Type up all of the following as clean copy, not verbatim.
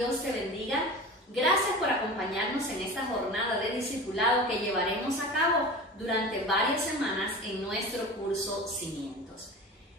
Dios te bendiga. Gracias por acompañarnos en esta jornada de discipulado que llevaremos a cabo durante varias semanas en nuestro curso Cimientos.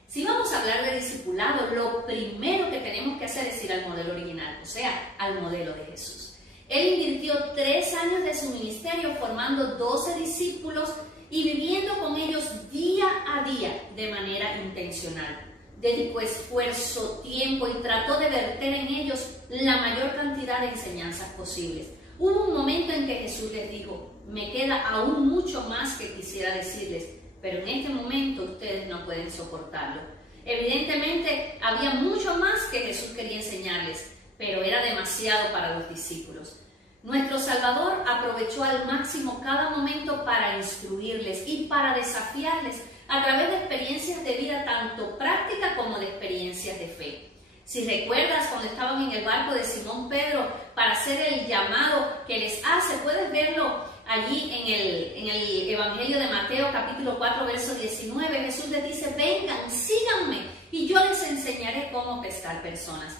Si vamos a hablar de discipulado, lo primero que tenemos que hacer es ir al modelo original, o sea, al modelo de Jesús. Él invirtió 3 años de su ministerio formando 12 discípulos y viviendo con ellos día a día de manera intencional. Dedicó esfuerzo, tiempo y trató de verter en ellos la mayor cantidad de enseñanzas posibles. Hubo un momento en que Jesús les dijo: me queda aún mucho más que quisiera decirles, pero en este momento ustedes no pueden soportarlo. Evidentemente había mucho más que Jesús quería enseñarles, pero era demasiado para los discípulos. Nuestro Salvador aprovechó al máximo cada momento para instruirles y para desafiarles a través de experiencias de vida tanto prácticas como de experiencias de fe. Si recuerdas cuando estaban en el barco de Simón Pedro para hacer el llamado que les hace, puedes verlo allí en el Evangelio de Mateo capítulo 4 verso 19. Jesús les dice: vengan, síganme y yo les enseñaré cómo pescar personas.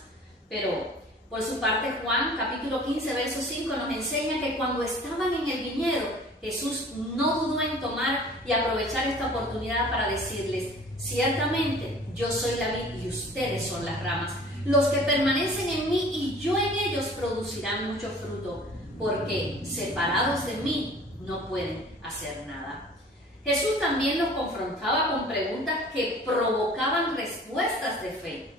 Pero por su parte, Juan capítulo 15 verso 5 nos enseña que cuando estaban en el viñedo, Jesús no dudó en tomar y aprovechar esta oportunidad para decirles: ciertamente yo soy la vid y ustedes son las ramas. Los que permanecen en mí y yo en ellos producirán mucho fruto, porque separados de mí no pueden hacer nada. Jesús también los confrontaba con preguntas que provocaban respuestas de fe.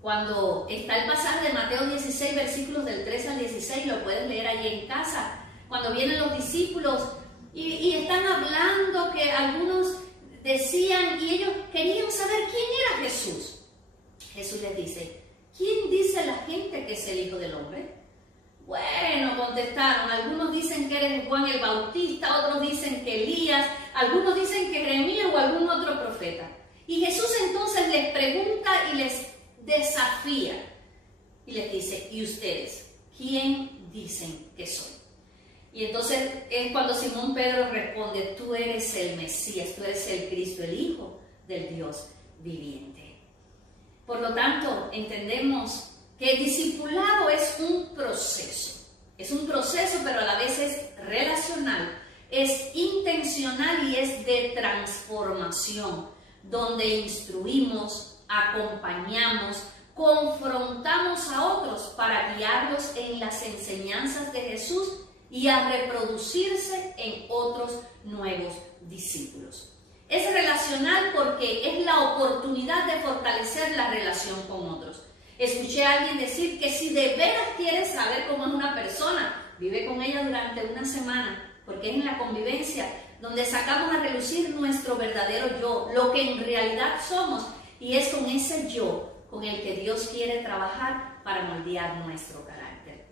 Cuando está el pasaje de Mateo 16, versículos del 3 al 16, lo pueden leer allí en casa. Cuando vienen los discípulos y están hablando, que algunos decían y ellos querían saber quién era Jesús. Jesús les dice: ¿quién dice la gente que es el Hijo del Hombre? Bueno, contestaron, algunos dicen que eres Juan el Bautista, otros dicen que Elías, algunos dicen que Jeremías o algún otro profeta. Y Jesús entonces les pregunta y les desafía y les dice: ¿y ustedes quién dicen que soy? Y entonces es cuando Simón Pedro responde: tú eres el Mesías, tú eres el Cristo, el Hijo del Dios viviente. Por lo tanto, entendemos que el discipulado es un proceso, pero a la vez es relacional, es intencional y es de transformación, donde instruimos, acompañamos, confrontamos a otros para guiarlos en las enseñanzas de Jesús y a reproducirse en otros nuevos discípulos. Es relacional porque es la oportunidad de fortalecer la relación con otros. Escuché a alguien decir que si de veras quieres saber cómo es una persona, vive con ella durante una semana, porque es en la convivencia donde sacamos a relucir nuestro verdadero yo, lo que en realidad somos, y es con ese yo con el que Dios quiere trabajar para moldear nuestro carácter.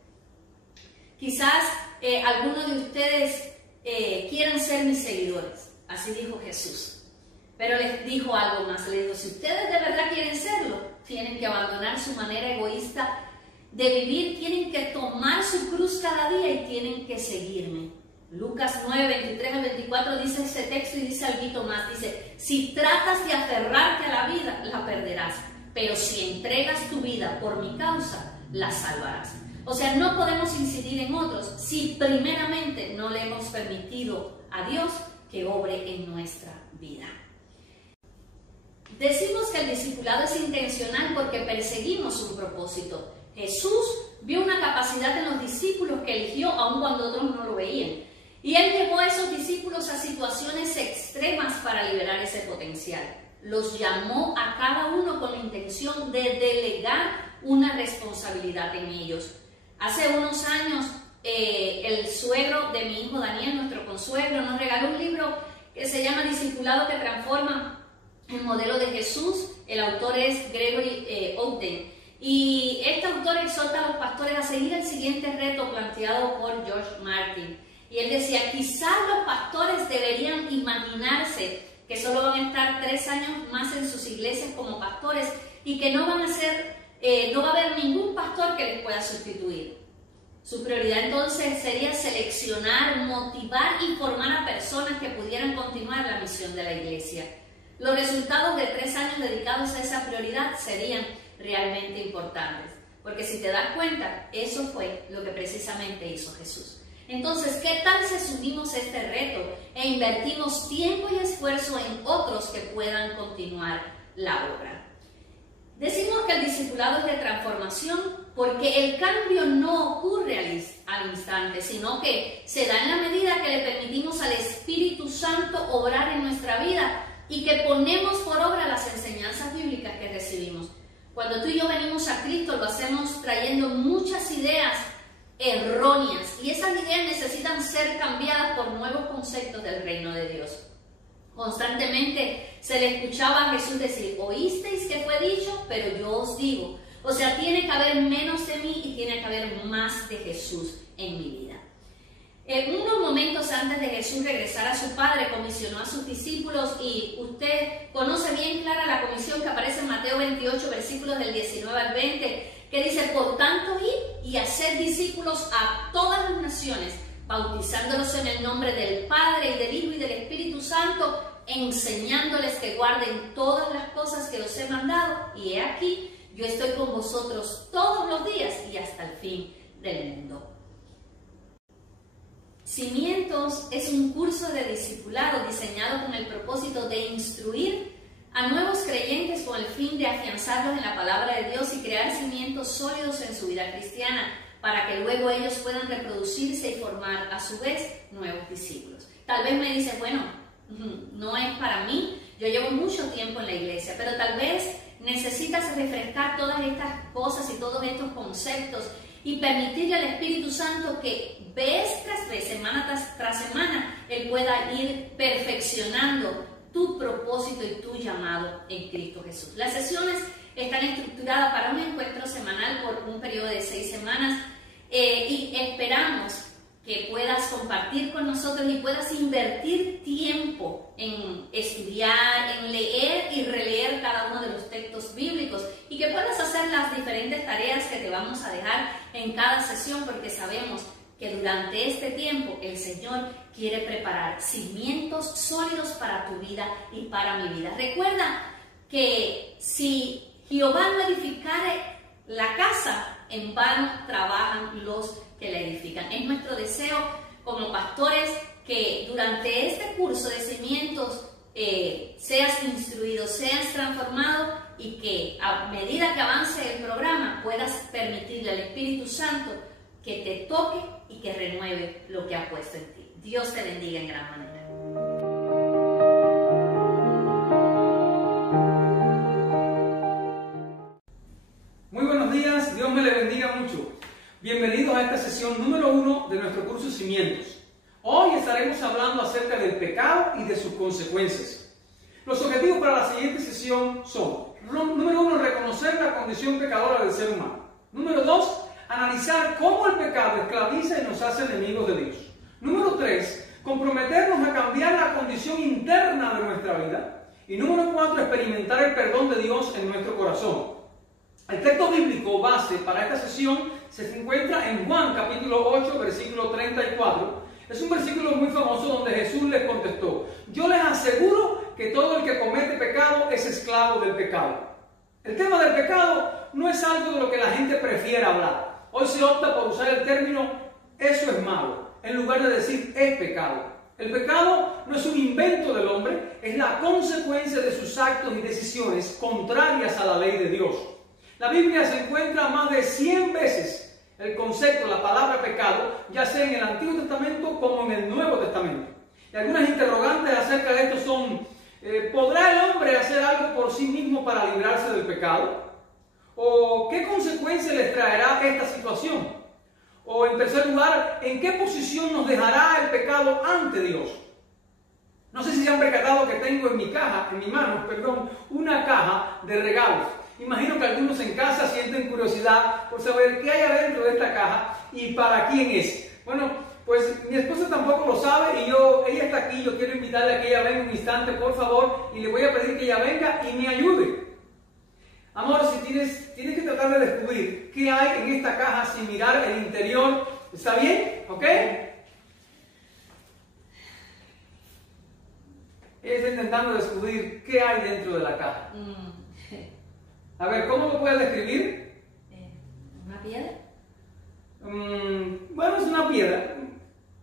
Quizás algunos de ustedes quieran ser mis seguidores, así dijo Jesús, pero les dijo algo más, les dijo: si ustedes de verdad quieren serlo, tienen que abandonar su manera egoísta de vivir, tienen que tomar su cruz cada día y tienen que seguirme. Lucas 9, 23 al 24 dice ese texto y dice algo más, dice: si tratas de aferrarte a la vida, la perderás, pero si entregas tu vida por mi causa, la salvarás. O sea, no podemos incidir en otros si primeramente no le hemos permitido a Dios que obre en nuestra vida. Decimos que el discipulado es intencional porque perseguimos un propósito. Jesús vio una capacidad en los discípulos que eligió aun cuando otros no lo veían. Y Él llevó a esos discípulos a situaciones extremas para liberar ese potencial. Los llamó a cada uno con la intención de delegar una responsabilidad en ellos. Hace unos años, el suegro de mi hijo Daniel, nuestro consuegro, nos regaló un libro que se llama Discipulado que transforma, el modelo de Jesús. El autor es Gregory Oden. Y este autor exhorta a los pastores a seguir el siguiente reto planteado por George Martin. Y él decía: quizás los pastores deberían imaginarse que solo van a estar 3 años más en sus iglesias como pastores y que no va a haber ningún pastor que les pueda sustituir. Su prioridad entonces sería seleccionar, motivar y formar a personas que pudieran continuar la misión de la iglesia. Los resultados de 3 años dedicados a esa prioridad serían realmente importantes. Porque si te das cuenta, eso fue lo que precisamente hizo Jesús. Entonces, ¿qué tal si asumimos este reto e invertimos tiempo y esfuerzo en otros que puedan continuar la obra? Decimos que el discipulado es de transformación porque el cambio no ocurre al instante, sino que se da en la medida que le permitimos al Espíritu Santo obrar en nuestra vida y que ponemos por obra las enseñanzas bíblicas que recibimos. Cuando tú y yo venimos a Cristo, lo hacemos trayendo muchas ideas erróneas y esas ideas necesitan ser cambiadas por nuevos conceptos del reino de Dios. Constantemente se le escuchaba a Jesús decir: oísteis que fue dicho, pero yo os digo. O sea, tiene que haber menos de mí y tiene que haber más de Jesús en mi vida. En unos momentos antes de Jesús regresar a su Padre, comisionó a sus discípulos, y usted conoce bien clara la comisión que aparece en Mateo 28, versículos del 19 al 20, que dice: por tanto, id y haced discípulos a todas las naciones, bautizándolos en el nombre del Padre y del Hijo y del Espíritu Santo, enseñándoles que guarden todas las cosas que os he mandado, y he aquí, yo estoy con vosotros todos los días y hasta el fin del mundo. Cimientos es un curso de discipulado diseñado con el propósito de instruir a nuevos creyentes con el fin de afianzarlos en la palabra de Dios y crear cimientos sólidos en su vida cristiana, para que luego ellos puedan reproducirse y formar a su vez nuevos discípulos. Tal vez me dice: bueno, no es para mí, yo llevo mucho tiempo en la iglesia, pero tal vez necesitas refrescar todas estas cosas y todos estos conceptos y permitirle al Espíritu Santo que vez tras vez, semana tras semana, Él pueda ir perfeccionando tu propósito y tu llamado en Cristo Jesús. Las sesiones están estructuradas para un encuentro semanal por un periodo de 6 semanas y esperamos que puedas compartir con nosotros y puedas invertir tiempo en estudiar, en leer y releer cada uno de los textos bíblicos, y que puedas hacer las diferentes tareas que te vamos a dejar en cada sesión, porque sabemos que durante este tiempo el Señor quiere preparar cimientos sólidos para tu vida y para mi vida. Recuerda que si Jehová no edificare la casa, en vano trabajan los que la edifican. Es nuestro deseo como pastores que durante este curso de cimientos seas instruido, seas transformado, y que a medida que avance el programa puedas permitirle al Espíritu Santo que te toque y que renueve lo que ha puesto en ti. Dios te bendiga en gran manera. Muy buenos días, Dios me le bendiga mucho. Bienvenidos a esta sesión número 1 de nuestro curso Cimientos. Hoy estaremos hablando acerca del pecado y de sus consecuencias. Los objetivos para la siguiente sesión son: número 1, reconocer la condición pecadora del ser humano. Número 2, analizar cómo el pecado esclaviza y nos hace enemigos de Dios. Número 3, comprometernos a cambiar la condición interna de nuestra vida. Y número 4, experimentar el perdón de Dios en nuestro corazón. El texto bíblico base para esta sesión se encuentra en Juan capítulo 8, versículo 34. Es un versículo muy famoso donde Jesús les contestó: yo les aseguro que todo el que comete pecado es esclavo del pecado. El tema del pecado no es algo de lo que la gente prefiere hablar. Hoy se opta por usar el término "eso es malo", en lugar de decir "es pecado". El pecado no es un invento del hombre, es la consecuencia de sus actos y decisiones contrarias a la ley de Dios. La Biblia se encuentra más de 100 veces el concepto, la palabra pecado, ya sea en el Antiguo Testamento como en el Nuevo Testamento. Y algunas interrogantes acerca de esto son: ¿podrá el hombre hacer algo por sí mismo para librarse del pecado? ¿O qué consecuencias les traerá esta situación? O en tercer lugar, ¿en qué posición nos dejará el pecado ante Dios? No sé si se han percatado que tengo en mi mano, una caja de regalos. Imagino que algunos en casa sienten curiosidad por saber qué hay adentro de esta caja y para quién es. Bueno, pues mi esposa tampoco lo sabe y ella está aquí. Yo quiero invitarle a que ella venga un instante, por favor, y le voy a pedir que ella venga y me ayude. Amor, si tienes que tratar de descubrir qué hay en esta caja sin mirar el interior. ¿Está bien? ¿Ok? Ella está intentando descubrir qué hay dentro de la caja. A ver, ¿cómo lo puedes describir? ¿Una piedra? Bueno, es una piedra,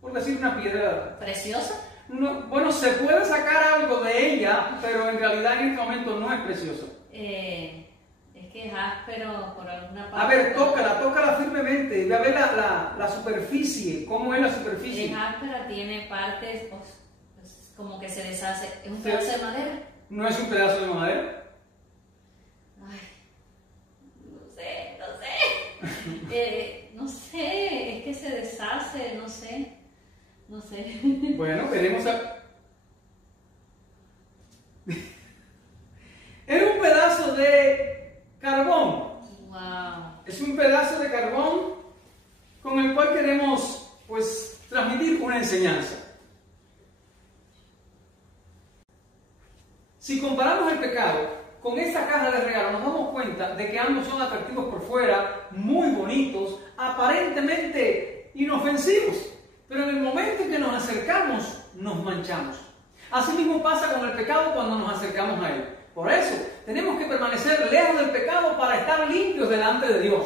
por decir una piedra. ¿Preciosa? No, bueno, se puede sacar algo de ella, pero en realidad en este momento no es preciosa. Es que es áspero por alguna parte. A ver, tócala firmemente, ve a ver la superficie, cómo es la superficie. Es áspera, tiene partes, pues, como que se deshace. ¿Es un pedazo de madera? ¿No es un pedazo de madera? Ay, no sé. No sé, es que se deshace, no sé. Bueno, veremos Es un pedazo de carbón. Wow. Es un pedazo de carbón con el cual queremos, pues, transmitir una enseñanza. Si comparamos el pecado con esta caja de regalos, nos damos cuenta de que ambos son atractivos por fuera, muy bonitos, aparentemente inofensivos, pero en el momento en que nos acercamos, nos manchamos. Así mismo pasa con el pecado cuando nos acercamos a él. Por eso, tenemos que permanecer lejos del pecado para estar limpios delante de Dios.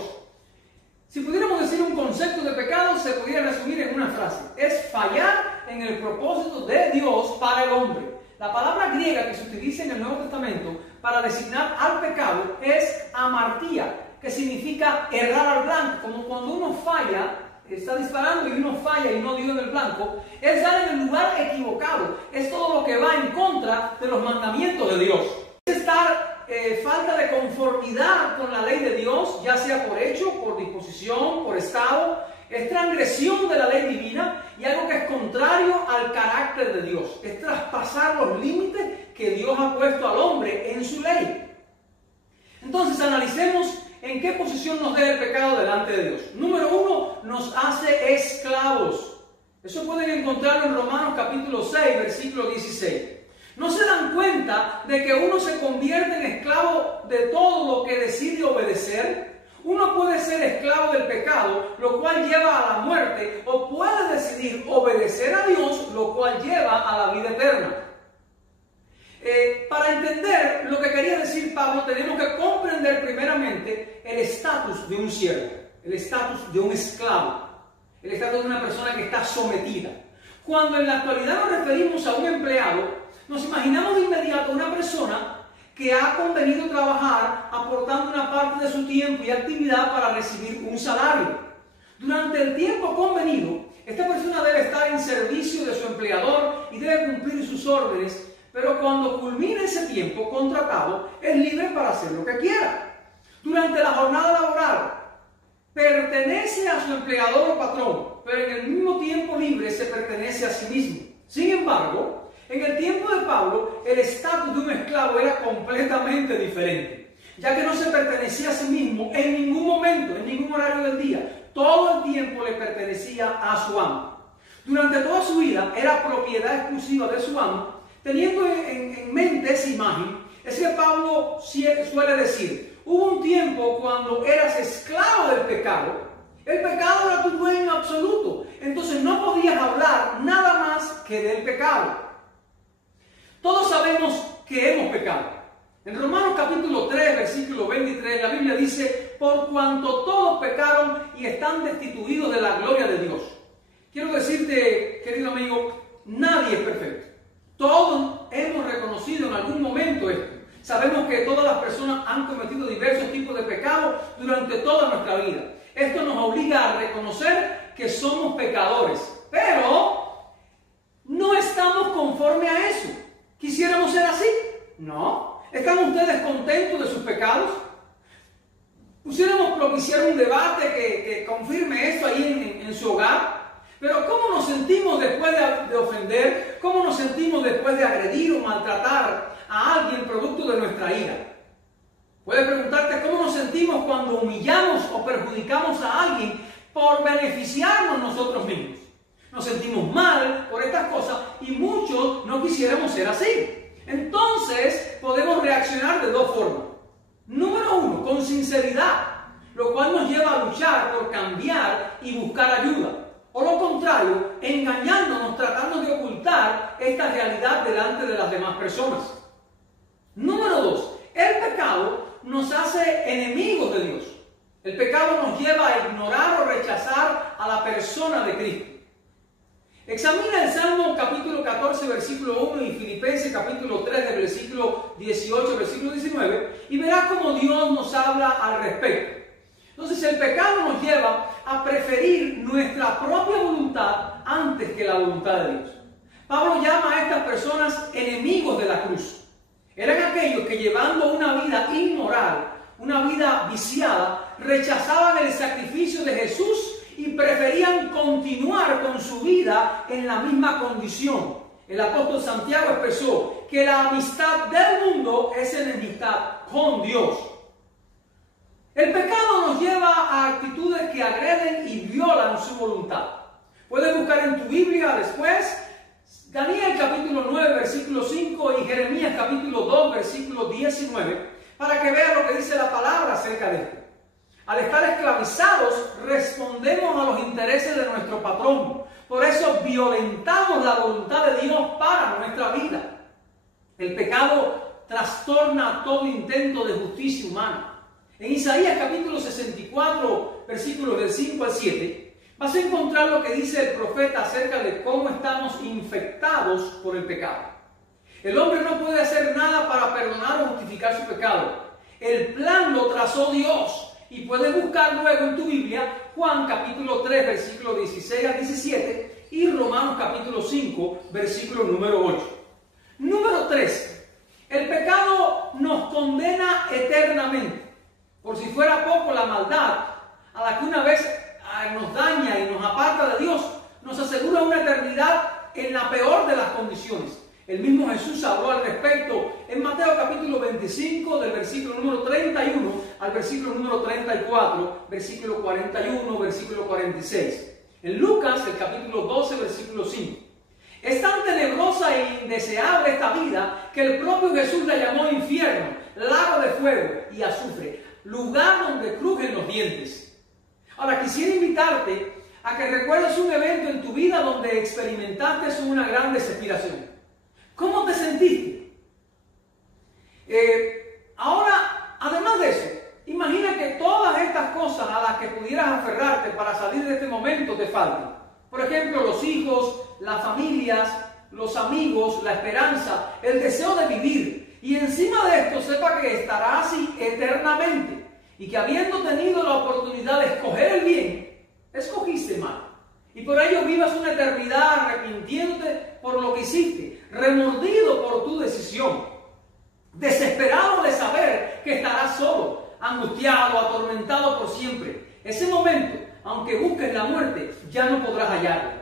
Si pudiéramos decir un concepto de pecado, se podría resumir en una frase: es fallar en el propósito de Dios para el hombre. La palabra griega que se utiliza en el Nuevo Testamento para designar al pecado es amartía, que significa errar al blanco, como cuando uno falla, está disparando y uno falla y no dio en el blanco, es dar en el lugar equivocado, es todo lo que va en contra de los mandamientos de Dios. Es estar falta de conformidad con la ley de Dios, ya sea por hecho, por disposición, por estado, es transgresión de la ley divina y algo que es contrario al carácter de Dios, es traspasar los límites que Dios ha puesto al hombre en su ley. Entonces analicemos en qué posición nos deja el pecado delante de Dios. Número 1, nos hace esclavos. Eso pueden encontrarlo en Romanos capítulo 6, versículo 16. ¿No se dan cuenta de que uno se convierte en esclavo de todo lo que decide obedecer? Uno puede ser esclavo del pecado, lo cual lleva a la muerte, o puede decidir obedecer a Dios, lo cual lleva a la vida eterna. Para entender lo que quería decir Pablo, tenemos que comprender primeramente el estatus de un siervo, el estatus de un esclavo, el estatus de una persona que está sometida. Cuando en la actualidad nos referimos a un empleado, nos imaginamos de inmediato una persona que ha convenido trabajar aportando una parte de su tiempo y actividad para recibir un salario. Durante el tiempo convenido, esta persona debe estar en servicio de su empleador y debe cumplir sus órdenes, pero cuando culmine ese tiempo contratado, es libre para hacer lo que quiera. Durante la jornada laboral, pertenece a su empleador o patrón, pero en el mismo tiempo libre se pertenece a sí mismo. Sin embargo, en el tiempo de Pablo, el estatus de un esclavo era completamente diferente, ya que no se pertenecía a sí mismo en ningún momento, en ningún horario del día. Todo el tiempo le pertenecía a su amo. Durante toda su vida era propiedad exclusiva de su amo. Teniendo en mente esa imagen, es que Pablo suele decir: hubo un tiempo cuando eras esclavo del pecado. El pecado era tu dueño absoluto. Entonces no podías hablar nada más que del pecado. Todos sabemos que hemos pecado. En Romanos capítulo 3, versículo 23, la Biblia dice: por cuanto todos pecaron y están destituidos de la gloria de Dios. Quiero decirte, querido amigo, nadie es perfecto. Todos hemos reconocido en algún momento esto. Sabemos que todas las personas han cometido diversos tipos de pecados durante toda nuestra vida. Esto nos obliga a reconocer que somos pecadores, pero no estamos conforme a eso. ¿Quisiéramos ser así? No. ¿Están ustedes contentos de sus pecados? ¿Pusiéramos propiciar un debate que confirme esto ahí en su hogar? Pero ¿cómo nos sentimos después de ofender? ¿Cómo nos sentimos después de agredir o maltratar a alguien producto de nuestra ira? Puedes preguntarte cómo nos sentimos cuando humillamos o perjudicamos a alguien por beneficiarnos nosotros mismos. Nos sentimos mal por estas cosas y muchos no quisiéramos ser así. Entonces podemos reaccionar de dos formas. Número 1, con sinceridad, lo cual nos lleva a luchar por cambiar y buscar ayuda. O lo contrario, engañándonos, tratando de ocultar esta realidad delante de las demás personas. Número 2, el pecado nos hace enemigos de Dios. El pecado nos lleva a ignorar o rechazar a la persona de Cristo. Examina el Salmo capítulo 14, versículo 1 y Filipenses capítulo 3, del versículo 18, versículo 19, y verás cómo Dios nos habla al respecto. Entonces el pecado nos lleva a preferir nuestra propia voluntad antes que la voluntad de Dios. Pablo llama a estas personas enemigos de la cruz. Eran aquellos que, llevando una vida inmoral, una vida viciada, rechazaban el sacrificio de Jesús y preferían continuar con su vida en la misma condición. El apóstol Santiago expresó que la amistad del mundo es enemistad con Dios. El pecado nos lleva a actitudes que agreden y violan su voluntad. Puedes buscar en tu Biblia después Daniel capítulo 9, versículo 5 y Jeremías capítulo 2, versículo 19, para que veas lo que dice la palabra acerca de esto. Al estar esclavizados, respondemos a los intereses de nuestro patrón. Por eso violentamos la voluntad de Dios para nuestra vida. El pecado trastorna todo intento de justicia humana. En Isaías capítulo 64, versículos del 5 al 7, vas a encontrar lo que dice el profeta acerca de cómo estamos infectados por el pecado. El hombre no puede hacer nada para perdonar o justificar su pecado. El plan lo trazó Dios. Y puedes buscar luego en tu Biblia Juan capítulo 3, versículo 16 al 17 y Romanos capítulo 5, versículo número 8. Número 3. El pecado nos condena eternamente. Por si fuera poco, la maldad a la que una vez nos daña y nos aparta de Dios, nos asegura una eternidad en la peor de las condiciones. El mismo Jesús habló al respecto en Mateo capítulo 25, del versículo número 31 al versículo número 34, versículo 41, versículo 46. En Lucas, el capítulo 12, versículo 5. Es tan tenebrosa e indeseable esta vida que el propio Jesús la llamó infierno, lago de fuego y azufre, lugar donde crujen los dientes. Ahora quisiera invitarte a que recuerdes un evento en tu vida donde experimentaste una gran desesperación. ¿Cómo te sentiste? Ahora, además de eso, imagina que todas estas cosas a las que pudieras aferrarte para salir de este momento te faltan. Por ejemplo, los hijos, las familias, los amigos, la esperanza, el deseo de vivir. Y encima de esto, sepa que estará así eternamente. Y que habiendo tenido la oportunidad de escoger el bien, escogiste mal. Y por ello vivas una eternidad arrepintiéndote por lo que hiciste, remordido por tu decisión, desesperado de saber que estarás solo, angustiado, atormentado por siempre. Ese momento, aunque busques la muerte, ya no podrás hallarla.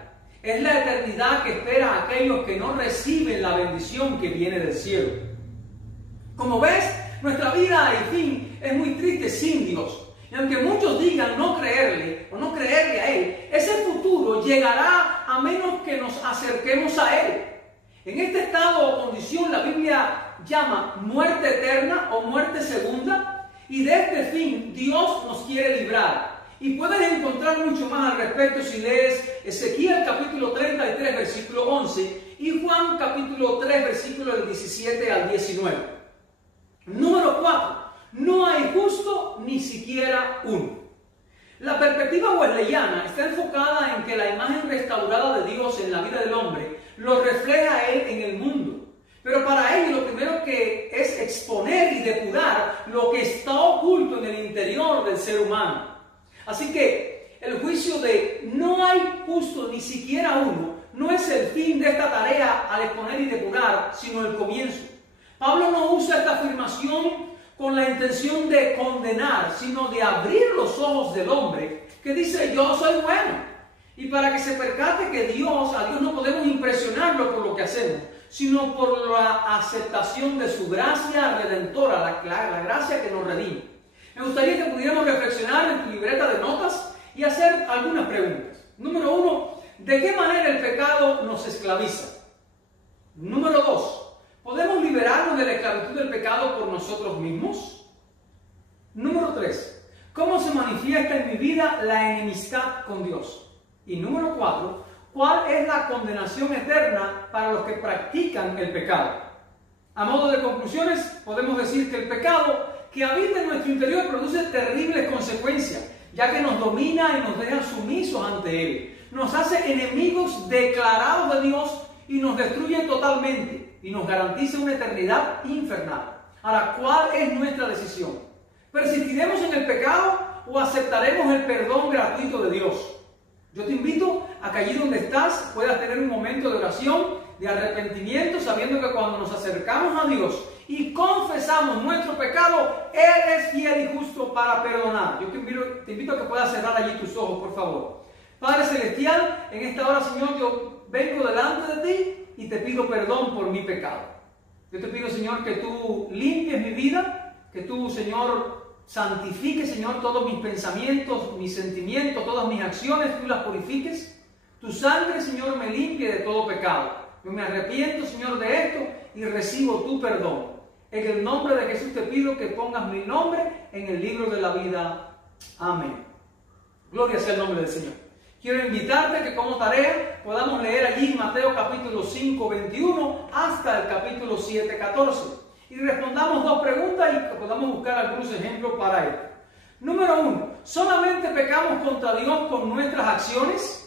Es la eternidad que espera a aquellos que no reciben la bendición que viene del cielo. Como ves, nuestra vida y fin es muy triste sin Dios. Y aunque muchos digan no creerle o no creerle a Él, ese futuro llegará a menos que nos acerquemos a Él. En este estado o condición la Biblia llama muerte eterna o muerte segunda, y de este fin Dios nos quiere librar. Y puedes encontrar mucho más al respecto si lees Ezequiel capítulo 33 versículo 11 y Juan capítulo 3 versículo del 17 al 19. Número 4. No hay justo ni siquiera uno. La perspectiva wesleyana está enfocada en que la imagen restaurada de Dios en la vida del hombre lo refleja a Él en el mundo. Pero para ello lo primero que es exponer y depurar lo que está oculto en el interior del ser humano. Así que el juicio de no hay justo ni siquiera uno no es el fin de esta tarea al exponer y depurar, sino el comienzo. Pablo no usa esta afirmación con la intención de condenar, sino de abrir los ojos del hombre que dice yo soy bueno. Y para que se percate que a Dios no podemos impresionarlo por lo que hacemos, sino por la aceptación de su gracia redentora, la gracia que nos redime. Me gustaría que pudiéramos reflexionar en tu libreta de notas y hacer algunas preguntas. Número 1, ¿de qué manera el pecado nos esclaviza? Número 2, ¿podemos liberarnos de la esclavitud del pecado por nosotros mismos? Número 3, ¿cómo se manifiesta en mi vida la enemistad con Dios? Y número 4, ¿cuál es la condenación eterna para los que practican el pecado? A modo de conclusiones, podemos decir que el pecado que habita en nuestro interior produce terribles consecuencias, ya que nos domina y nos deja sumisos ante Él. Nos hace enemigos declarados de Dios y nos destruye totalmente y nos garantiza una eternidad infernal. Ahora, ¿cuál es nuestra decisión? ¿Persistiremos en el pecado o aceptaremos el perdón gratuito de Dios? Yo te invito a que allí donde estás puedas tener un momento de oración, de arrepentimiento, sabiendo que cuando nos acercamos a Dios y confesamos nuestro pecado, Él es fiel y justo para perdonar. Yo te invito a que puedas cerrar allí tus ojos, por favor. Padre Celestial, en esta hora, Señor, yo vengo delante de ti y te pido perdón por mi pecado. Yo te pido, Señor, que tú limpies mi vida, que tú, Señor, santifiques, Señor, todos mis pensamientos, mis sentimientos, todas mis acciones, tú las purifiques. Tu sangre, Señor, me limpie de todo pecado. Yo me arrepiento, Señor, de esto y recibo tu perdón. En el nombre de Jesús te pido que pongas mi nombre en el libro de la vida. Amén. Gloria sea el nombre del Señor. Quiero invitarte a que como tarea podamos leer allí Mateo capítulo 5, 21 hasta el capítulo 7, 14. Y respondamos dos preguntas y que podamos buscar algunos ejemplos para ello. Número 1. ¿Solamente pecamos contra Dios con nuestras acciones?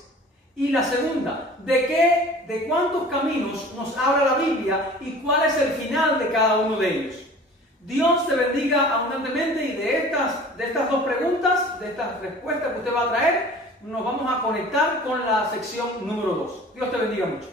Y la segunda, ¿de cuántos caminos nos habla la Biblia y cuál es el final de cada uno de ellos? Dios te bendiga abundantemente y de estas dos preguntas, de estas respuestas que usted va a traer, nos vamos a conectar con la sección número 2. Dios te bendiga mucho.